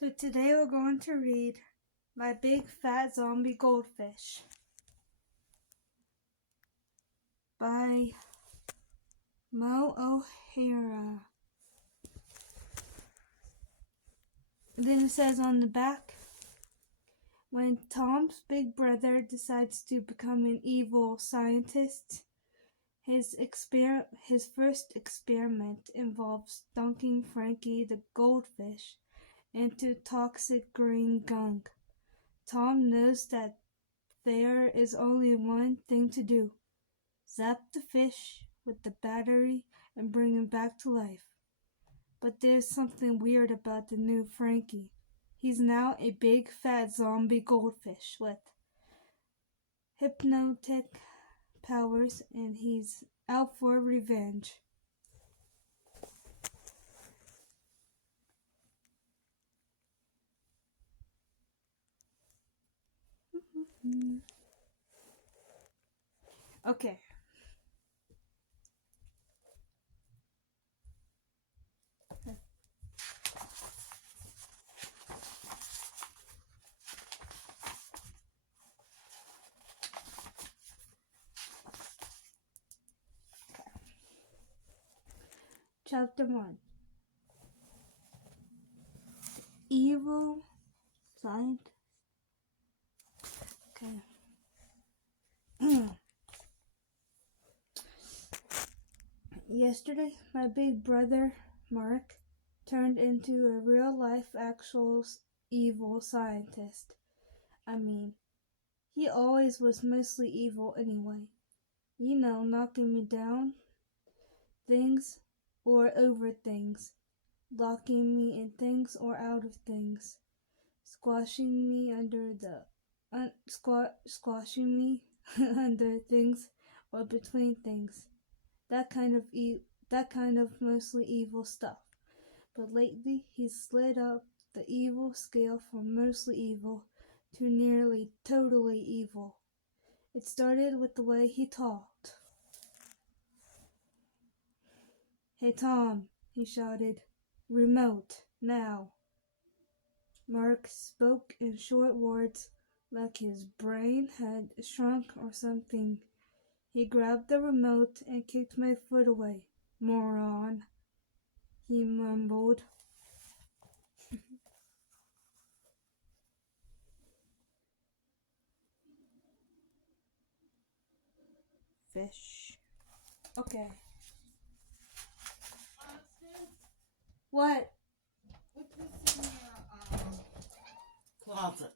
So today we're going to read My Big Fat Zombie Goldfish by Mo O'Hara. Then it says on the back, when Tom's big brother decides to become an evil scientist, his first experiment involves dunking Frankie the goldfish into toxic green gunk. Tom knows that there is only one thing to do: zap the fish with the battery and bring him back to life. But there's something weird about the new Frankie. He's now a big fat zombie goldfish with hypnotic powers, and he's out for revenge. Okay. Chapter 1. Evil Scientist. Okay. Yesterday, my big brother, Mark, turned into a real-life actual evil scientist. He always was mostly evil anyway. Knocking me down things or over things, locking me in things or out of things, squashing me under squashing me under things or between things. That kind of mostly evil stuff. But lately he's slid up the evil scale from mostly evil to nearly totally evil. It started with the way he talked. "Hey Tom," he shouted. "Remote, now." Mark spoke in short words, like his brain had shrunk or something. He grabbed the remote and kicked my foot away. "Moron," he mumbled. Fish. Okay. Austin, What? put this in your closet.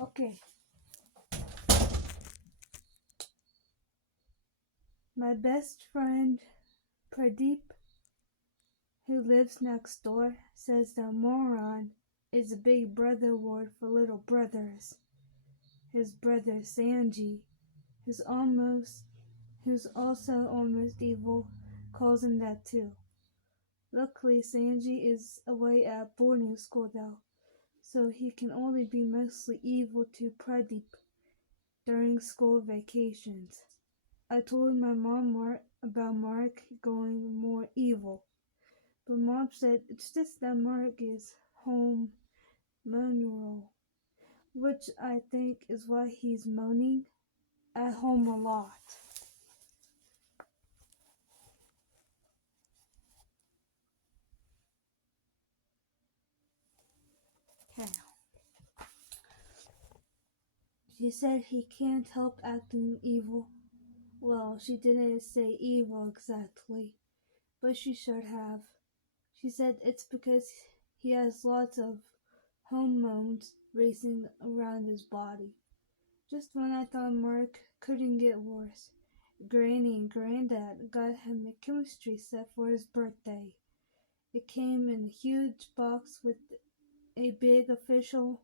Okay. My best friend, Pradeep, who lives next door, says that moron is a big brother word for little brothers. His brother Sanji, who's also almost evil, calls him that too. Luckily, Sanji is away at boarding school though, so he can only be mostly evil to Pradeep during school vacations. I told my mom about Mark going more evil, but Mom said it's just that Mark is home monural, which I think is why he's moaning at home a lot. Okay. She said he can't help acting evil. Well, she didn't say evil exactly, but she should have. She said it's because he has lots of hormones racing around his body. Just when I thought Mark couldn't get worse, Granny and Granddad got him a chemistry set for his birthday. It came in a huge box with a big official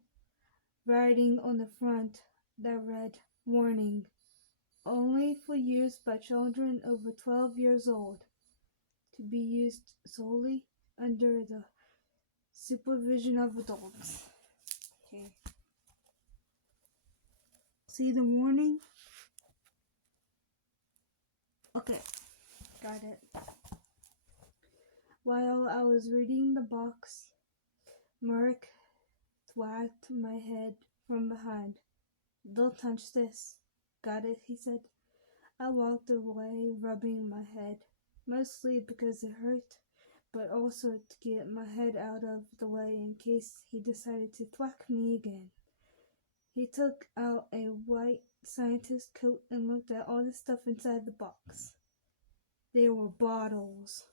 writing on the front that read, "Warning, only for use by children over 12 years old, to be used solely under the supervision of adults." Okay. See the warning? Okay, got it. While I was reading the box, Mark whacked my head from behind. "Don't touch this." "Got it," he said. I walked away, rubbing my head, mostly because it hurt, but also to get my head out of the way in case he decided to thwack me again. He took out a white scientist coat and looked at all the stuff inside the box. They were bottles.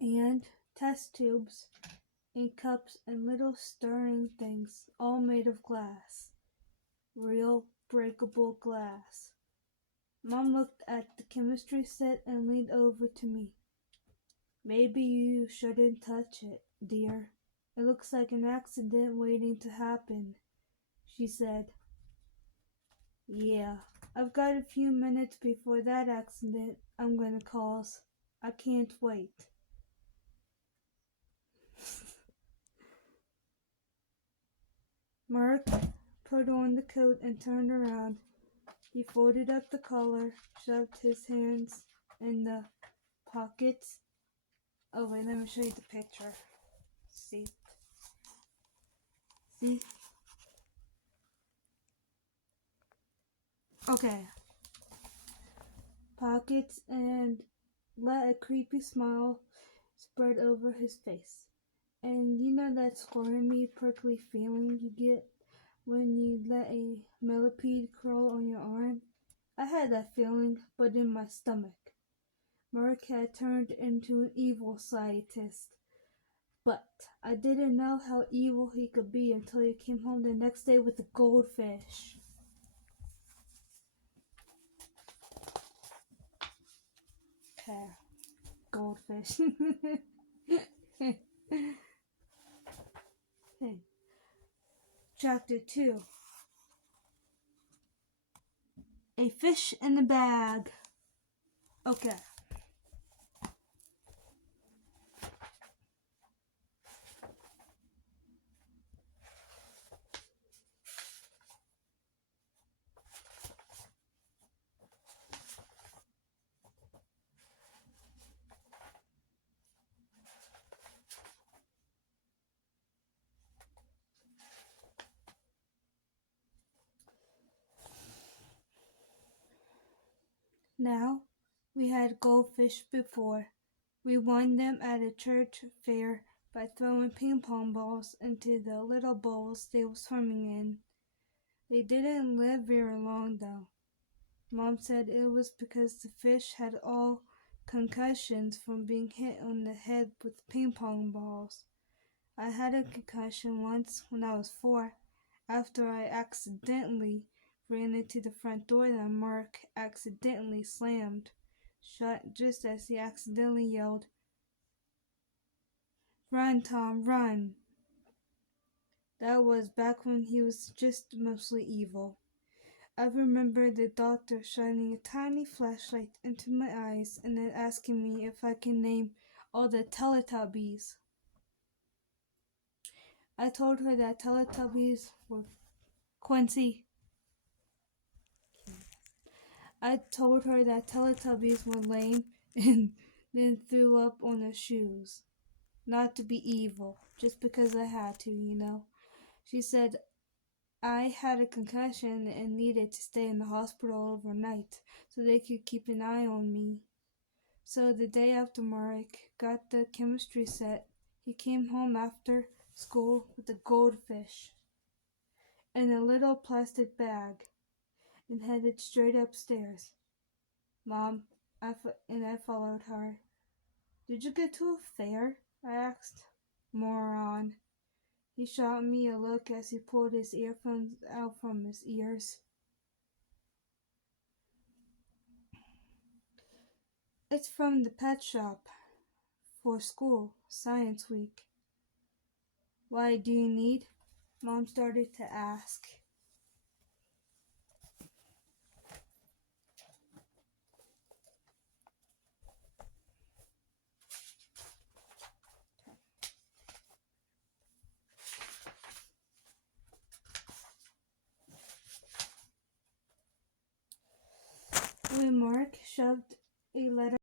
And test tubes and cups and little stirring things, all made of glass. Real breakable glass. Mom looked at the chemistry set and leaned over to me. "Maybe you shouldn't touch it, dear. It looks like an accident waiting to happen," she said. "Yeah, I've got a few minutes before that accident I'm gonna cause. I can't wait." Mark put on the coat and turned around. He folded up the collar, shoved his hands in the pockets. Oh wait, let me show you the picture. See? Okay. Pockets, and let a creepy smile spread over his face. And you know that squirmy, prickly feeling you get when you let a millipede crawl on your arm? I had that feeling, but in my stomach. Mark had turned into an evil scientist. But I didn't know how evil he could be until he came home the next day with a goldfish. Okay, goldfish. Hey. Chapter 2. A fish in a bag. Okay. Now, we had goldfish before. We won them at a church fair by throwing ping pong balls into the little bowls they were swimming in. They didn't live very long though. Mom said it was because the fish had all concussions from being hit on the head with ping pong balls. I had a concussion once when I was 4, after I accidentally ran into the front door that Mark accidentally slammed shut just as he accidentally yelled, "Run, Tom, run!" That was back when he was just mostly evil. I remember the doctor shining a tiny flashlight into my eyes and then asking me if I can name all the Teletubbies. I told her that Teletubbies were Quincy. I told her that Teletubbies were lame and then threw up on her shoes. Not to be evil, just because I had to, you know. She said I had a concussion and needed to stay in the hospital overnight so they could keep an eye on me. So the day after Mark got the chemistry set, he came home after school with a goldfish in a little plastic bag and headed straight upstairs. Mom, I followed her. "Did you get to a fair?" I asked. "Moron." He shot me a look as he pulled his earphones out from his ears. "It's from the pet shop for school, Science Week." "Why, do you need?" Mom started to ask. When Mark shoved a letter